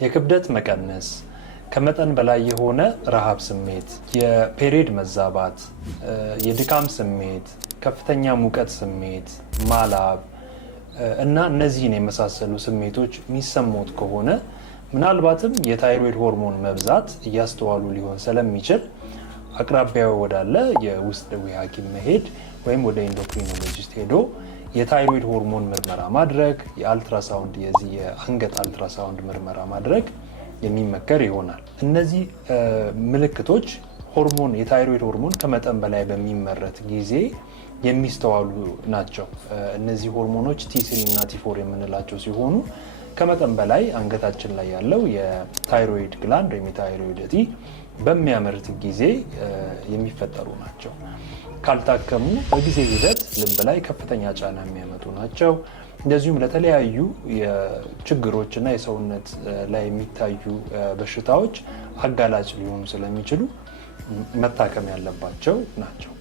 የክብደት መቀነስ፣ ከመጠን በላይ የሆነ ረሃብ ስሜት፣ የፔሪድ መዛባት፣ የድካም ስሜት፣ ከፍተኛ ሙቀት ስሜት፣ ማላብ እና እነዚህን የመሳሰሉ ስሜቶች የሚሰሙት ከሆነ ምናልባትም የታይሮይድ ሆርሞን መብዛት እያስተዋሉ ሊሆን ስለሚችል አቅራቢያው ወዳለ የውስጥ ደዌ ሐኪም መሄድ ወይም ወደ ኢንዶክሪኖሎጂስት ሄዶ የታይሮይድ ሆርሞን ምርመራ ማድረግ፣ የአልትራሳውንድ የአንገት አልትራሳውንድ ምርመራ ማድረግ የሚመከር ይሆናል። እነዚህ ምልክቶች የታይሮይድ ሆርሞን ከመጠን በላይ በሚመረት ጊዜ የሚስተዋሉ ናቸው። እነዚህ ሆርሞኖች T3 እና T4 የምንላቸው ሲሆኑ ከመጠን በላይ አንገታችን ላይ ያለው የታይሮይድ ግላንድ ወይም የታይሮይድ እጢ በሚያመርት ጊዜ የሚፈጠሩ ናቸው። ካልታከሙ በጊዜ ሂደት ልብ ላይ ከፍተኛ ጫና የሚያመጡ ናቸው። እንደዚሁም ለተለያዩ ችግሮች እና የሰውነት ላይ የሚታዩ በሽታዎች አጋላጭ ሊሆኑ ስለሚችሉ መታከም ያለባቸው ናቸው።